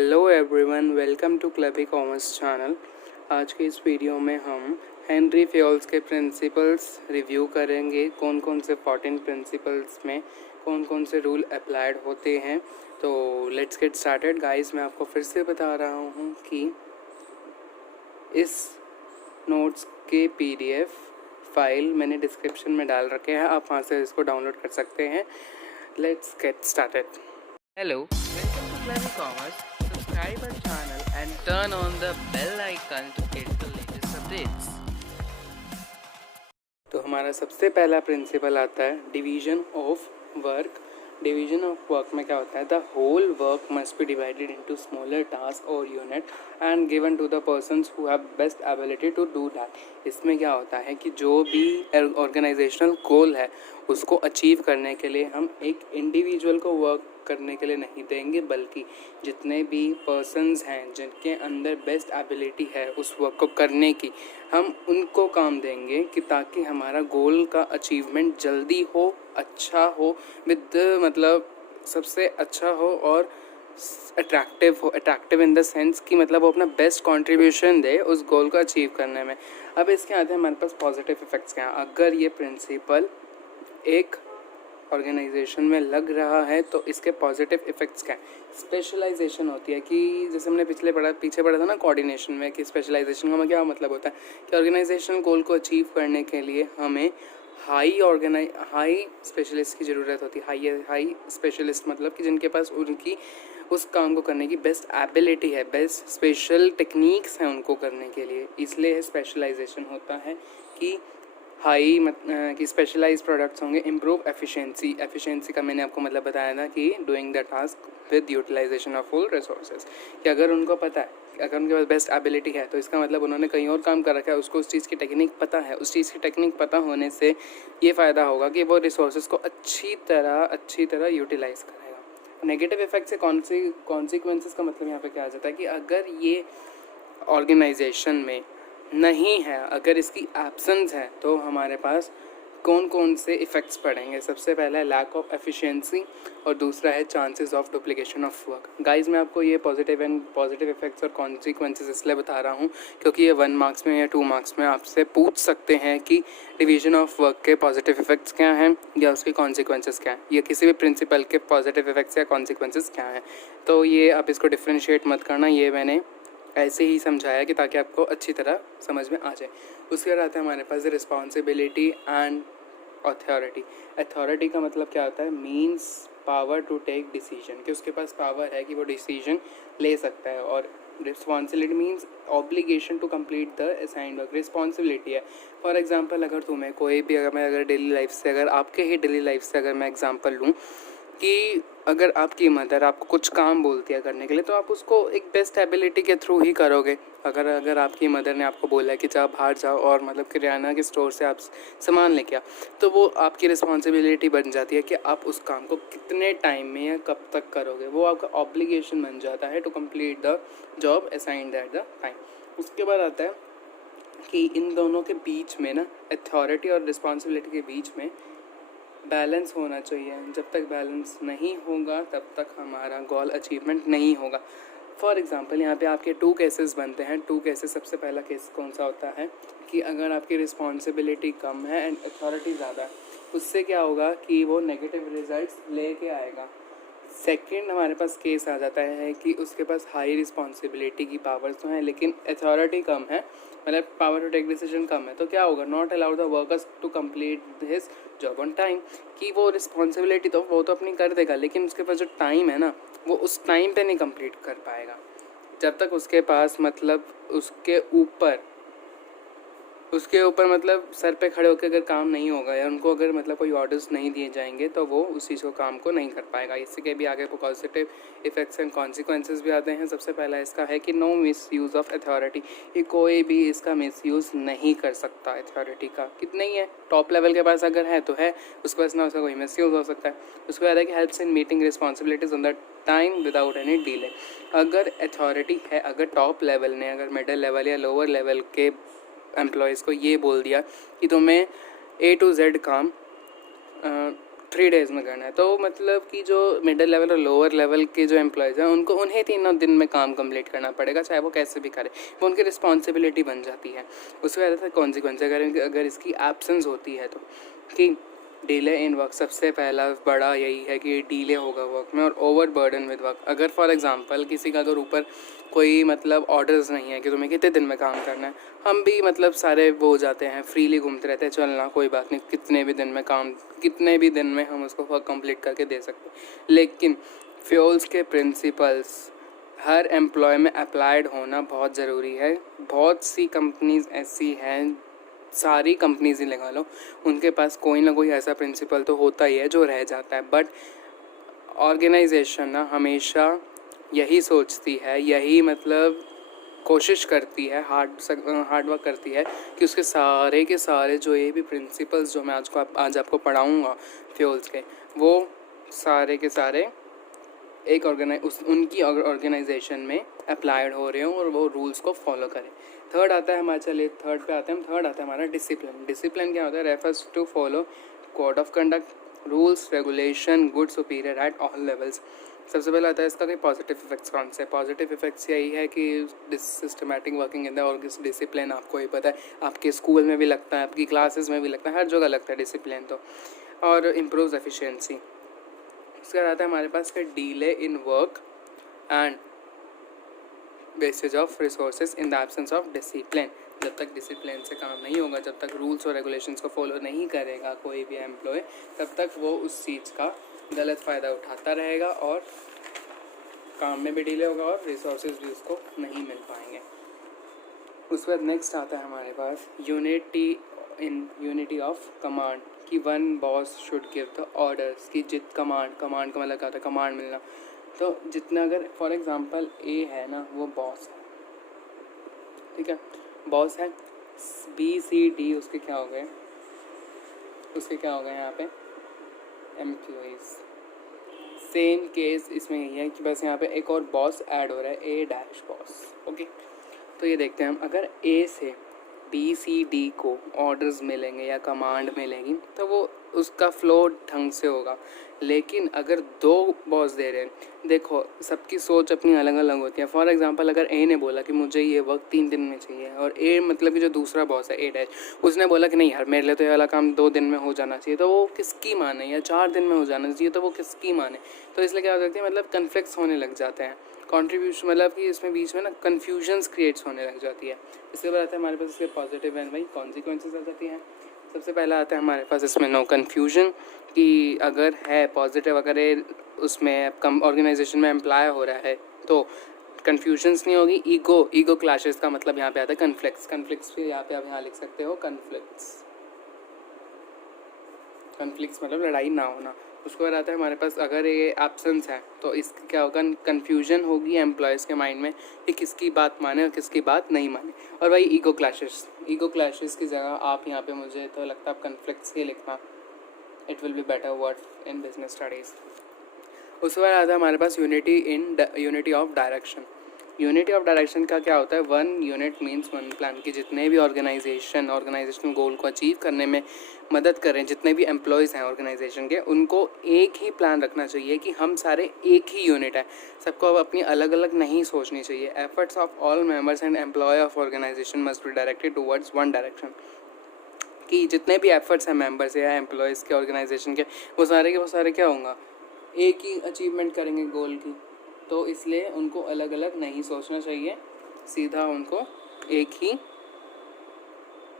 Hello everyone, welcome to club e commerce channel. आज के इस वीडियो में हम हेनरी फेयोल्स के प्रिंसिपल्स रिव्यू करेंगे। कौन कौन से 14 प्रिंसिपल्स में कौन कौन से रूल अप्लाइड होते हैं। तो लेट्स गेट स्टार्टेड गाइस। मैं आपको फिर से बता रहा हूँ कि इस नोट्स के PDF फाइल मैंने डिस्क्रिप्शन में डाल रखे हैं, आप वहाँ से इसको डाउनलोड कर सकते हैं। Let's get started. Hello, welcome to Clever Commerce. Subscribe our channel and turn on the bell icon to get the latest updates. तो हमारा सबसे पहला प्रिंसिपल आता है division of work. Division of work में क्या होता है, the whole work must be divided into smaller task और unit and given to the persons who have best ability to do that. इसमें क्या होता है कि जो भी ऑर्गेनाइजेशनल गोल है उसको अचीव करने के लिए हम एक इंडिविजुअल को वर्क करने के लिए नहीं देंगे, बल्कि जितने भी पर्सन्स हैं जिनके अंदर बेस्ट एबिलिटी है उस वर्क को करने की, हम उनको काम देंगे कि ताकि हमारा गोल का अचीवमेंट जल्दी हो, अच्छा हो, मतलब सबसे अच्छा हो और अट्रैक्टिव हो। अट्रैक्टिव इन द सेंस कि मतलब वो अपना बेस्ट कंट्रीब्यूशन दे उस गोल को अचीव करने में। अब इसके आते हैं हमारे पास पॉजिटिव इफ़ेक्ट्स क्या हैं। अगर ये प्रिंसिपल एक ऑर्गेनाइजेशन में लग रहा है तो इसके पॉजिटिव इफ़ेक्ट्स क्या हैं। स्पेशलाइजेशन होती है कि जैसे हमने पीछे पढ़ा था ना कोऑर्डिनेशन में, कि स्पेशलाइजेशन का क्या मतलब होता है कि ऑर्गेनाइजेशन गोल को अचीव करने के लिए हमें हाई स्पेशलिस्ट की ज़रूरत होती है। हाई स्पेशलिस्ट मतलब कि जिनके पास उनकी उस काम को करने की बेस्ट एबिलिटी है, बेस्ट स्पेशल टेक्निक्स हैं उनको करने के लिए। इसलिए स्पेशलाइजेशन होता है कि कि स्पेशलाइज्ड प्रोडक्ट्स होंगे। इम्प्रूव एफिशिएंसी का मैंने आपको मतलब बताया था कि doing the task with utilisation of full resources. कि अगर उनको पता है, अगर उनके पास बेस्ट एबिलिटी है तो इसका मतलब उन्होंने कहीं और काम कर रखा है, उसको उस चीज़ की टेक्निक पता है। उस चीज़ की टेक्निक पता होने से ये फ़ायदा होगा कि वो रिसोर्सेज को अच्छी तरह यूटिलाइज़ करेगा। नेगेटिव इफेक्ट से कॉन्सिक्वेंसेस का मतलब यहाँ पे क्या आ जाता है कि अगर ये ऑर्गेनाइजेशन में नहीं है, अगर इसकी एब्सेंस है तो हमारे पास कौन कौन से इफ़ेक्ट्स पड़ेंगे। सबसे पहला है लैक ऑफ एफिशिएंसी और दूसरा है chances of duplication of work. Guys मैं आपको ये पॉजिटिव इफ़ेक्ट्स और कॉन्सिक्वेंसेस इसलिए बता रहा हूँ क्योंकि ये 1 मार्क्स में या 2 मार्क्स में आपसे पूछ सकते हैं कि डिवीजन ऑफ वर्क के पॉजिटिव इफ़ेक्ट्स क्या हैं या उसके कॉन्सिक्वेंसेस क्या हैं, या किसी भी प्रिंसिपल के पॉजिटिव इफ़ेक्ट्स या कॉन्सिक्वेंसेस क्या हैं। तो ये आप इसको डिफ्रेंशिएट मत करना, ये मैंने ऐसे ही समझाया कि ताकि आपको अच्छी तरह समझ में आ जाए। उसके बाद आता है हमारे पास रिस्पॉन्सिबिलिटी एंड अथॉरिटी। अथॉरिटी का मतलब क्या होता है, means power to take decision, कि उसके पास पावर है कि वो डिसीजन ले सकता है। और responsibility means obligation to complete the assigned work. Responsibility है, फॉर एग्जांपल अगर तुम्हें कोई भी, अगर डेली लाइफ से, अगर आपके ही डेली लाइफ से अगर मैं एग्जांपल लूँ कि अगर आपकी मदर आपको कुछ काम बोलती है करने के लिए तो आप उसको एक बेस्ट एबिलिटी के थ्रू ही करोगे। अगर आपकी मदर ने आपको बोला है कि जाओ बाहर जाओ और मतलब किराना के स्टोर से आप सामान लेके आओ, तो वो आपकी रिस्पॉन्सिबिलिटी बन जाती है कि आप उस काम को कितने टाइम में या कब तक करोगे। वो आपका ऑब्लिगेशन बन जाता है to complete the job assigned at the time. उसके बाद आता है कि इन दोनों के बीच में ना, अथॉरिटी और रिस्पॉन्सिबिलिटी के बीच में बैलेंस होना चाहिए। जब तक बैलेंस नहीं होगा तब तक हमारा गोल अचीवमेंट नहीं होगा। फॉर एग्ज़ाम्पल यहाँ पे आपके 2 केसेस बनते हैं। 2 केसेस, सबसे पहला केस कौन सा होता है कि अगर आपकी रिस्पॉन्सिबिलिटी कम है एंड अथॉरिटी ज़्यादा है, उससे क्या होगा कि वो नेगेटिव रिजल्ट्स लेके आएगा। सेकंड हमारे पास केस आ जाता है कि उसके पास हाई रिस्पॉन्सिबिलिटी की पावर्स तो हैं लेकिन अथॉरिटी कम है, मतलब पावर टू टेक डिसीजन कम है। तो क्या होगा, not allow the workers to complete his job on time. कि वो रिस्पॉन्सिबिलिटी तो वो तो अपनी कर देगा, लेकिन उसके पास जो टाइम है ना, वो उस टाइम पे नहीं कंप्लीट कर पाएगा। जब तक उसके पास मतलब उसके ऊपर मतलब सर पे खड़े होकर अगर काम नहीं होगा या उनको अगर मतलब कोई ऑर्डर्स नहीं दिए जाएंगे तो वो उस चीज़ को काम को नहीं कर पाएगा। इससे के भी आगे को पॉजिटिव इफ़ेक्ट्स एंड कॉन्सिक्वेंसेस भी आते हैं। सबसे पहला इसका है कि no misuse of authority, कि कोई भी इसका मिस यूज़ नहीं कर सकता अथॉरिटी का। कितना ही है, टॉप लेवल के पास अगर है तो है, उसके पास ना उसका कोई मिस यूज़ हो सकता है। उसके बाद है कि helps in meeting responsibilities on the time without any delay. अगर अथॉरिटी है, अगर टॉप लेवल ने, अगर मिडिल लेवल या लोअर लेवल के एम्प्लॉयज़ को ये बोल दिया कि तुम्हें A to Z काम 3 डेज़ में करना है। तो मतलब कि जो मिडिल लेवल और लोअर लेवल के जो एम्प्लॉयज़ हैं उनको उन्हें 3 दिन में काम कंप्लीट करना पड़ेगा, चाहे वो कैसे भी करे, वो उनकी रिस्पॉन्सिबिलिटी बन जाती है। उसकी वजह से कॉन्सिक्वेंस अगर इसकी एब्सेंस होती है तो कि डिले इन वर्क, सबसे पहला बड़ा यही है कि डिले होगा वर्क में, और ओवर बर्डन विद वर्क। अगर फॉर एग्जांपल किसी का अगर ऊपर कोई मतलब ऑर्डर्स नहीं है कि तुम्हें कितने दिन में काम करना है, हम भी मतलब सारे वो हो जाते हैं, फ्रीली घूमते रहते हैं, चलना कोई बात नहीं, कितने भी दिन में हम उसको वर्क कंप्लीट करके दे सकते हैं। लेकिन फ्यूल्स के प्रिंसिपल्स हर एम्प्लॉय में अप्लाइड होना बहुत ज़रूरी है। बहुत सी कंपनीज़ ऐसी हैं, सारी कंपनीज ही लगा लो, उनके पास कोई ना कोई ऐसा प्रिंसिपल तो होता ही है जो रह जाता है। बट ऑर्गेनाइजेशन ना हमेशा यही सोचती है, यही मतलब कोशिश करती है, हार्ड वर्क करती है कि उसके सारे के सारे जो ये भी प्रिंसिपल्स जो मैं आज आपको पढ़ाऊँगा फ्यूल्स के, वो सारे के सारे एक उनकी ऑर्गेनाइजेशन में अप्लाइड हो रहे हों और वो रूल्स को फॉलो करें। थर्ड आता है हमारा, चलिए थर्ड पे आते हैं हम। थर्ड आता है हमारा डिसिप्लिन। डिसिप्लिन क्या होता है? Refers to follow code of conduct, rules, regulation, good superior at all levels. सबसे पहले आता है इसका कि पॉजिटिव इफेक्ट्स कौन से। पॉजिटिव इफेक्ट्स यही है कि सिस्टमैटिक वर्किंग इन द और डिसिप्लिन, आपको ही पता है, आपके स्कूल में भी लगता है, आपकी क्लासेस में भी लगता है, हर जगह लगता है डिसिप्लिन तो। और इम्प्रूव्स एफिशिएंसी। इसका आता है हमारे पास कि delay in work and wastage of resources in the absence of discipline. जब तक डिसिप्लिन से काम नहीं होगा, जब तक रूल्स और रेगुलेशंस को फॉलो नहीं करेगा कोई भी एम्प्लॉय, तब तक वो उस चीज़ का गलत फ़ायदा उठाता रहेगा और काम में भी डिले होगा और रिसोर्सेज भी उसको नहीं मिल पाएंगे। उसके बाद नेक्स्ट आता है हमारे पास यूनिटी ऑफ कमांड, कि one boss should give the orders, कि कमांड का मतलब क्या होता है? कमांड मिलना। तो जितना, अगर फॉर एग्जांपल ए है ना, वो बॉस है, ठीक है, बॉस है, BCD उसके क्या हो गए? यहाँ पे एम्प्लॉइज। सेम केस इसमें यही है कि बस यहाँ पे एक और बॉस ऐड हो रहा है, A डैश बॉस। ओके, तो ये देखते हैं हम, अगर A से BCD को ऑर्डर्स मिलेंगे या कमांड मिलेंगी तो वो उसका फ्लो ढंग से होगा। लेकिन अगर 2 बॉस दे रहे हैं, देखो सबकी सोच अपनी अलग अलग होती है। फॉर एग्जांपल अगर A ने बोला कि मुझे ये वक्त 3 दिन में चाहिए, और A मतलब कि जो दूसरा बॉस है A डैश, उसने बोला कि नहीं यार मेरे लिए तो ये वाला काम 2 दिन में हो जाना चाहिए, तो वो किसकी माने? या 4 दिन में हो जाना चाहिए, तो वो किसकी माने? तो इसलिए क्या हो सकती है, मतलब कन्फ्लिक्ट्स होने लग जाते हैं, कंट्रीब्यूशन, मतलब कि इसमें बीच में ना कन्फ्यूजन्स क्रिएट्स होने लग जाती है। इसके बाद आता है हमारे पास इसके पॉजिटिव एंड भाई कॉन्सिक्वेंसेस आ जाती हैं। सबसे पहला आता है हमारे पास इसमें नो कन्फ्यूजन, कि अगर है पॉजिटिव, अगर ये उसमें कम ऑर्गेनाइजेशन में एम्प्लॉय हो रहा है तो कन्फ्यूजन्स नहीं होगी। ईगो क्लैशेस का मतलब यहाँ पे आता है कन्फ्लिक्ट्स भी यहाँ पे आप यहाँ लिख सकते हो, कन्फ्लिक्ट्स मतलब लड़ाई ना होना। उसके बाद आता है हमारे पास, अगर ये एब्सेंस है तो इसका क्या होगा? कन्फ्यूजन होगी एम्प्लॉयज़ के माइंड में कि किसकी बात माने और किसकी बात नहीं माने। और भाई ईगो क्लैशेस की जगह आप यहाँ पे, मुझे तो लगता है आप कन्फ्लिक्ट्स ही लिखना, it will be better word in business studies. उसके बाद आता है हमारे पास unity of direction. Unity of direction का क्या होता है? 1 यूनिट मीन्स 1 प्लान, की जितने भी ऑर्गेनाइजेशनल गोल को अचीव करने में मदद करें, जितने भी एम्प्लॉयज़ हैं ऑर्गेनाइजेशन के, उनको एक ही प्लान रखना चाहिए कि हम सारे एक ही यूनिट है, सबको अब अपनी अलग अलग नहीं सोचनी चाहिए। Efforts of all members and employ of organisation must be directed towards 1 direction, कि जितने भी एफर्ट्स हैं मेंबर्स या एम्प्लॉयज़ के ऑर्गेनाइजेशन के, वो सारे क्या होंगे? एक ही अचीवमेंट करेंगे गोल की। तो इसलिए उनको अलग अलग नहीं सोचना चाहिए, सीधा उनको एक ही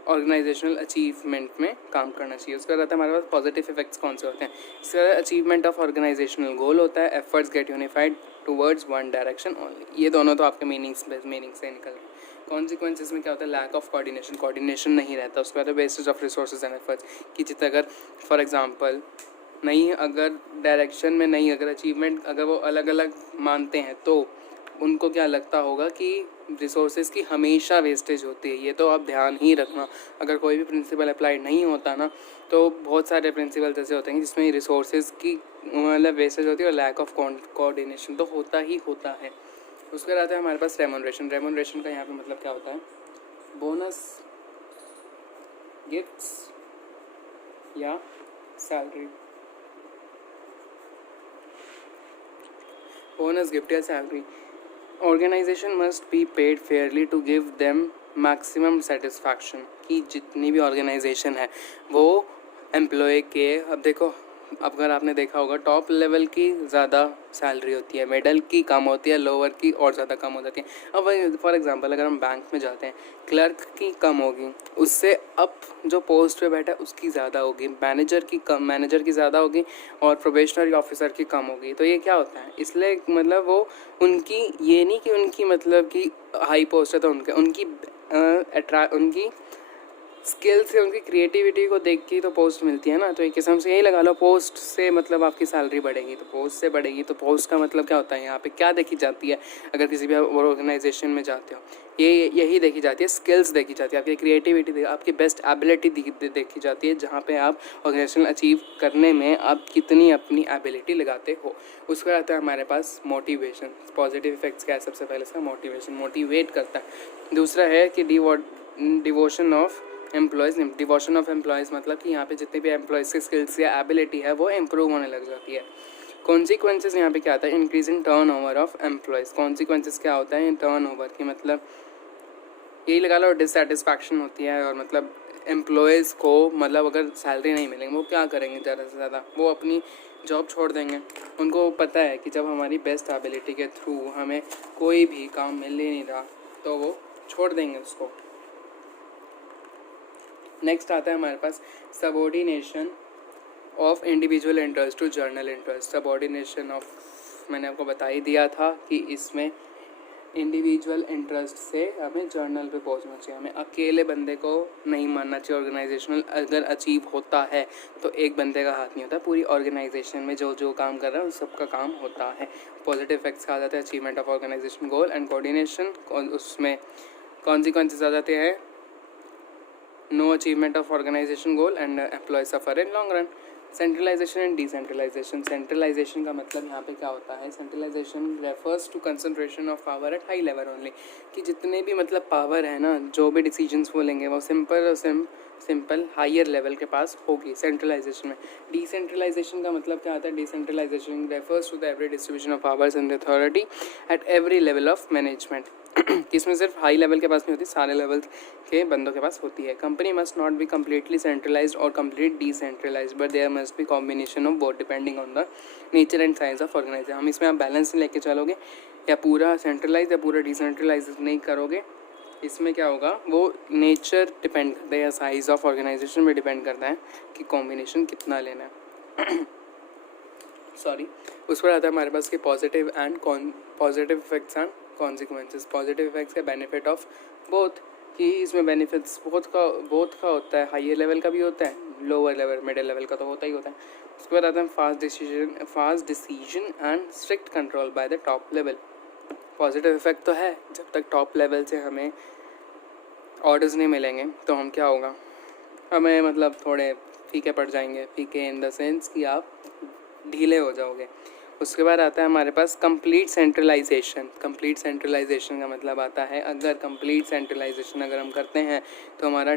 ऑर्गेनाइजेशनल अचीवमेंट में काम करना चाहिए। उसके बाद आता है हमारे पास पॉजिटिव इफेक्ट्स कौन से होते हैं। इसका अचीवमेंट ऑफ ऑर्गेनाइजेशनल गोल होता है, efforts get unified towards 1 direction only. ये दोनों तो आपके मीनिंग से निकल रहे हैं। कॉन्सिक्वेंसेस में क्या होता है? लैक ऑफ कोऑर्डिनेशन नहीं रहता। उसके बाद wastage of resources and efforts, कि जितना अगर फॉर एग्जांपल नहीं, अगर डायरेक्शन में नहीं, अगर अचीवमेंट अगर वो अलग अलग मानते हैं तो उनको क्या लगता होगा कि रिसोर्सेज की हमेशा वेस्टेज होती है। ये तो आप ध्यान ही रखना, अगर कोई भी प्रिंसिपल अप्लाइड नहीं होता ना, तो बहुत सारे प्रिंसिपल ऐसे होते हैं जिसमें रिसोर्सेज की मतलब वेस्टेज होती है और लैक ऑफ कोऑर्डिनेशन तो होता ही होता है। उसके बाद आता है हमारे पास रेमोनरेशन का यहाँ पे मतलब क्या होता है? बोनस, गिफ्ट्स या सैलरी। बोनस, गिफ्ट या salary. Organisation must be paid fairly to give them maximum satisfaction, कि जितनी भी ऑर्गेनाइजेशन है वो एम्प्लॉय के, अब देखो अगर आपने देखा होगा टॉप लेवल की ज़्यादा सैलरी होती है, मिडल की कम होती है, लोअर की और ज़्यादा कम हो जाती है। अब फॉर एग्जांपल अगर हम बैंक में जाते हैं, क्लर्क की कम होगी, उससे अप जो पोस्ट पे बैठा है उसकी ज़्यादा होगी, मैनेजर की ज़्यादा होगी और प्रोबेशनरी ऑफिसर की कम होगी। तो ये क्या होता है, इसलिए मतलब वो उनकी, ये नहीं कि उनकी मतलब कि हाई पोस्ट है तो उनकी स्किल से, उनकी क्रिएटिविटी को देख के तो पोस्ट मिलती है ना। तो एक किस्म से यही लगा लो, पोस्ट से मतलब आपकी सैलरी बढ़ेगी तो पोस्ट से बढ़ेगी। तो पोस्ट का मतलब क्या होता है, यहाँ पे क्या देखी जाती है अगर किसी भी ऑर्गेनाइजेशन में जाते हो, यही देखी जाती है, स्किल्स देखी जाती है, आपकी क्रिएटिविटी, आपकी बेस्ट एबिलिटी देखी जाती है, जहाँ पे आप ऑर्गेनाइजेशन अचीव करने में आप कितनी अपनी एबिलिटी लगाते हो। उसके बाद आता है हमारे पास मोटिवेशन। पॉजिटिव इफेक्ट्स क्या है, सबसे पहले इसका मोटिवेशन, मोटिवेट करता है। दूसरा है कि डिवोशन ऑफ एम्प्लॉयज़, मतलब कि यहाँ पे जितने भी एम्प्लॉयज़ की स्किल्स या एबिलिटी है वो इम्प्रूव होने लग जाती है। कॉन्सिक्वेंसेस यहाँ पे क्या आता है, increase in turn over of employees. Consequences क्या होता है, इन टर्न ओवर की मतलब यही लगा लो डिससेटिस्फैक्शन होती है, और मतलब एम्प्लॉयज़ को मतलब अगर सैलरी नहीं मिलेंगे वो क्या करेंगे, ज़्यादा से ज़्यादा वो अपनी जॉब छोड़ देंगे। उनको पता है कि जब हमारी बेस्ट एबिलिटी के थ्रू हमें कोई भी काम मिल ही नहीं रहा तो वो छोड़ देंगे उसको। नेक्स्ट आता है हमारे पास subordination of individual interest to general interest. Subordination of, मैंने आपको बता ही दिया था कि इसमें इंडिविजुअल इंटरेस्ट से हमें जर्नल पे पहुंचना चाहिए, हमें अकेले बंदे को नहीं मानना चाहिए। ऑर्गेनाइजेशनल अगर अचीव होता है तो एक बंदे का हाथ नहीं होता, पूरी ऑर्गेनाइजेशन में जो काम कर रहा है उस सबका काम होता है। पॉजिटिव इफेक्ट्स आ जाते हैं, achievement of organisation goal and coordination. उसमें कॉन्सिक्वेंसेस आ जाते हैं, no achievement of organisation goal and employ suffer in long run. Centralisation and decentralisation. Centralisation का मतलब यहाँ पे क्या होता है, centralisation refers to concentration of power at high level only, कि जितने भी मतलब पावर है ना, जो भी डिसीजंस वो लेंगे वो सिंपल हायर लेवल के पास होगी सेंट्रलाइजेशन में। डिसेंट्रलाइजेशन का मतलब क्या होता है, decentralisation refers to the every distribution of powers and authority at every level of management. इसमें सिर्फ हाई लेवल के पास नहीं होती, सारे लेवल के बंदों के पास होती है। Company must not be completely centralised और complete decentralised, but there must be combination of both depending on the nature and size of organisation. हम इसमें आप बैलेंस नहीं लेके चलोगे, या पूरा सेंट्रलाइज या पूरा डिसेंट्रलाइज नहीं करोगे, इसमें क्या होगा, वो नेचर डिपेंड करता है या साइज ऑफ ऑर्गेनाइजेशन में डिपेंड करता है कि कॉम्बिनेशन कितना लेना है। सॉरी, उस पर आता है हमारे पास कि positive effects and consequences. Positive effects का बेनिफिट ऑफ बोथ, कि इसमें बेनिफिट्स बोथ का होता है, हाइयर लेवल का भी होता है, लोअर लेवल मिडिल लेवल का तो होता ही होता है। उसके बाद आता है fast decision and strict control by the top level. Positive effect तो है, जब तक टॉप लेवल से हमें ऑर्डर्स नहीं मिलेंगे तो हम क्या होगा, हमें मतलब थोड़े फीके पड़ जाएंगे, फीके इन द सेंस कि आप ढीले हो जाओगे। उसके बाद आता है हमारे पास कंप्लीट सेंट्रलाइजेशन। कंप्लीट सेंट्रलाइजेशन का मतलब आता है, अगर कंप्लीट सेंट्रलाइजेशन अगर हम करते हैं तो हमारा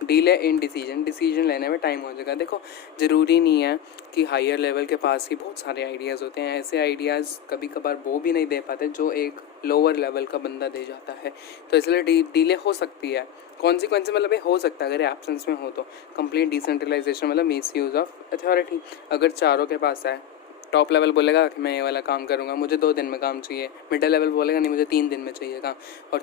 डिले इन डिसीजन लेने में टाइम हो जाएगा। देखो, ज़रूरी नहीं है कि हायर लेवल के पास ही बहुत सारे आइडियाज़ होते हैं, ऐसे आइडियाज़ कभी कभार वो भी नहीं दे पाते जो एक लोअर लेवल का बंदा दे जाता है, तो इसलिए डिले हो सकती है। कॉन्सिक्वेंस मतलब ये हो सकता है अगर एब्सेंस में हो तो। कंप्लीट डिसेंट्रलाइजेशन मतलब मिस यूज़ ऑफ अथॉरिटी। अगर चारों के पास है, टॉप लेवल बोलेगा कि मैं ये वाला काम करूँगा, मुझे 2 दिन में काम चाहिए, मिडिल लेवल बोलेगा नहीं मुझे 3 दिन में चाहिए काम, और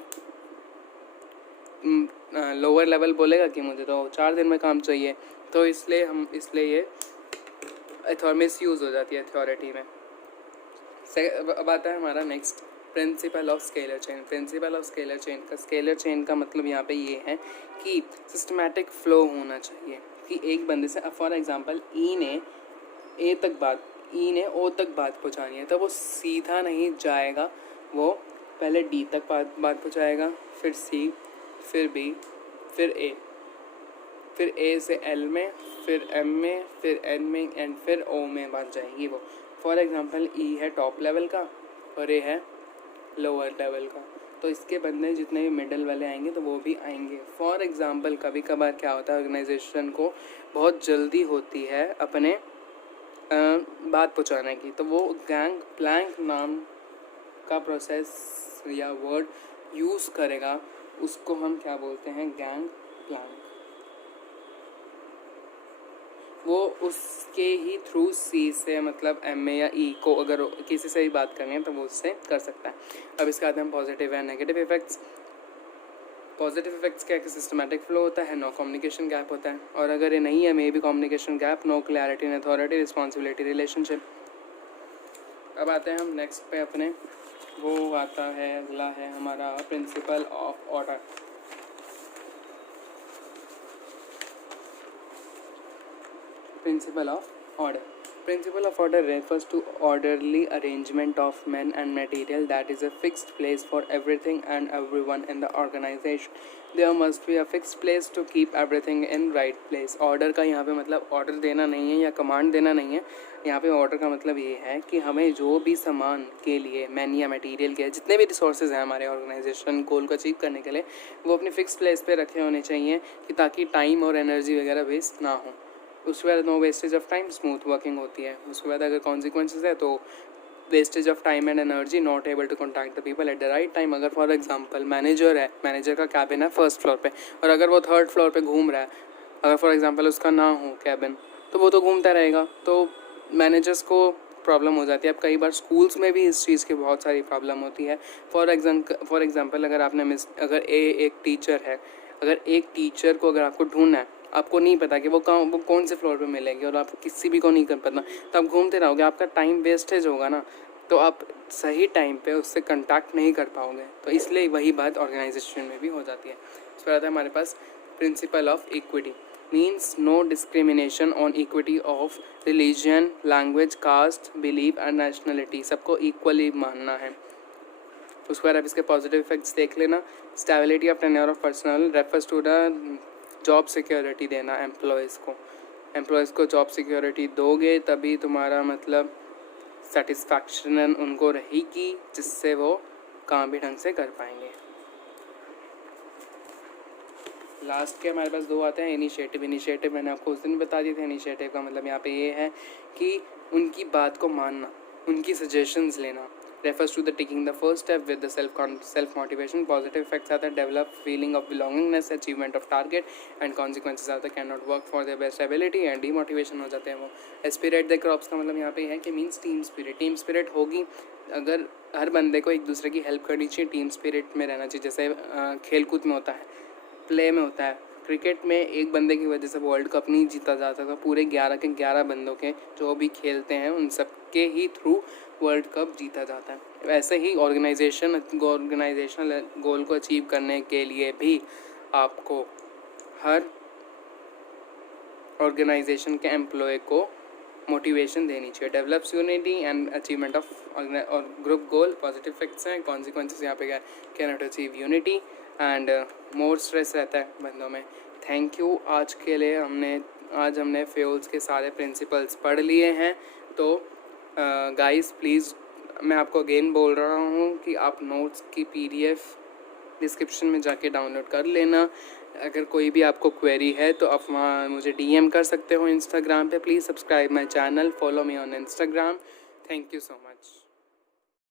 लोअर लेवल बोलेगा कि मुझे तो 4 दिन में काम चाहिए। तो इसलिए ये मिस यूज़ हो जाती है अथॉरिटी में। अब आता है हमारा next principle of scalar chain. Principle of scalar chain का मतलब यहाँ पे ये है कि सिस्टमैटिक फ्लो होना चाहिए, कि एक बंदे से फॉर एग्जांपल ई ने ओ तक बात पहुँचानी है, तो वो सीधा नहीं जाएगा, वो पहले डी तक बात पहुँचाएगा, फिर सी, फिर बी, फिर ए, फिर ए से एल में, फिर एम में, फिर एन में एंड फिर ओ में बात जाएगी वो। फॉर एग्जांपल ई है टॉप लेवल का और ए है लोअर लेवल का, तो इसके बंदे जितने भी मिडिल वाले आएंगे तो वो भी आएंगे। फॉर एग्जांपल कभी कभार क्या होता है, ऑर्गेनाइजेशन को बहुत जल्दी होती है अपने बात पहुँचाने की, तो वो गैंग प्लैंक नाम का प्रोसेस या वर्ड यूज़ करेगा, उसको हम क्या बोलते हैं, गैंग प्लैंक। वो उसके ही थ्रू सी से मतलब एम ए या ई को अगर किसी से भी बात करनी है तो वो उससे कर सकता है। अब इसके बाद हम positive and negative effects. Positive effects क्या है कि सिस्टमैटिक फ्लो होता है, नो कम्युनिकेशन गैप होता है, और अगर ये नहीं है may be communication gap, no clarity in authority, responsibility relationship. अब आते हैं हम नेक्स्ट पे अपने, वो आता है अगला है हमारा principle of order. Principle of order. Principle of order refers to orderly arrangement of men and material that is a fixed place for everything and everyone in the organization. There must be a fixed place to keep everything in right place. Order का यहाँ पे मतलब order देना नहीं है या command देना नहीं है, यहाँ पे order का मतलब ये है कि हमें जो भी सामान के लिए मैन या मटेरियल के जितने भी रिसोर्सेज हैं हमारे ऑर्गेनाइजेशन गोल को अचीव करने के लिए, वो अपने फिक्स प्लेस पे रखे होने चाहिए कि ताकि टाइम और एनर्जी वगैरह वेस्ट ना हो। उसके बाद no wastage of time, smooth working होती है। उसके बाद अगर कॉन्सिक्वेंसेज है तो wastage of time and energy, not able to contact the people at the right time. अगर फॉर एग्जांपल मैनेजर है, मैनेजर का कैबिन है फर्स्ट फ्लोर पे और अगर वो थर्ड फ्लोर पे घूम रहा है, अगर फॉर एग्जांपल उसका ना हो कैबिन, तो वो तो घूमता रहेगा, तो मैनेजर्स को प्रॉब्लम हो जाती है। अब कई बार स्कूल्स में भी इस चीज़ की बहुत सारी प्रॉब्लम होती है। फॉर एग्जांपल अगर आपने अगर एक टीचर है, अगर एक टीचर को अगर आपको ढूंढना है, आपको नहीं पता कि वो कौन से फ्लोर पे मिलेंगे और आप किसी भी को नहीं कर पता, तो आप घूमते रहोगे, आपका टाइम वेस्टेज होगा ना, तो आप सही टाइम पे उससे कांटेक्ट नहीं कर पाओगे। तो इसलिए वही बात ऑर्गेनाइजेशन में भी हो जाती है। इस पर आता है हमारे पास principle of equity. Means no discrimination on equity of religion, language, caste, belief and nationality. सबको इक्वली मानना है। उसके बाद आप इसके पॉजिटिव इफेक्ट्स देख लेना। Stability of tenure of personal refers to the job security देना एम्प्लॉयज़ को जॉब सिक्योरिटी दोगे तभी तुम्हारा मतलब सेटिस्फैक्शन उनको रहेगी, जिससे वो काम भी ढंग से कर पाएंगे। लास्ट के हमारे पास दो आते हैं इनिशिएटिव मैंने आपको उस दिन बता दिए थे। इनिशिएटिव का मतलब यहाँ पे ये है कि उनकी बात को मानना, उनकी सजेशंस लेना। refers to the taking the first step with the self motivation. Positive effects are the develop feeling of belongingness, achievement of target, and consequences are the cannot work for their best ability and demotivation हो जाते हैं वो। aspirate the crops का मतलब यहाँ पे है कि मीन्स टीम स्पिरिट होगी। अगर हर बंदे को एक दूसरे की हेल्प करनी चाहिए, टीम स्पिरिट में रहना चाहिए। जैसे खेल कूद में होता है, प्ले में होता है, क्रिकेट में एक बंदे की वजह से वर्ल्ड कप नहीं जीता जाता था, पूरे 11 के 11 बंदों के जो भी खेलते हैं उन सब के ही थ्रू वर्ल्ड कप जीता जाता है। वैसे ही ऑर्गेनाइजेशनल गोल को अचीव करने के लिए भी आपको हर ऑर्गेनाइजेशन के एम्प्लॉय को मोटिवेशन देनी चाहिए। Develops unity and achievement of और ग्रुप गोल। पॉजिटिव इफेक्ट्स हैं, कॉन्सिक्वेंसेस यहाँ पे क्या, cannot achieve unity and more stress रहता है बंदों में। Thank you. आज के लिए हमने फ्यूल्स के सारे प्रिंसिपल्स पढ़ लिए हैं। तो गाइस प्लीज़ मैं आपको अगेन बोल रहा हूँ कि आप नोट्स की PDF डिस्क्रिप्शन में जाके डाउनलोड कर लेना। अगर कोई भी आपको क्वेरी है तो आप वहाँ मुझे DM कर सकते हो इंस्टाग्राम पे। Please subscribe my channel, follow me on Instagram. Thank you so much.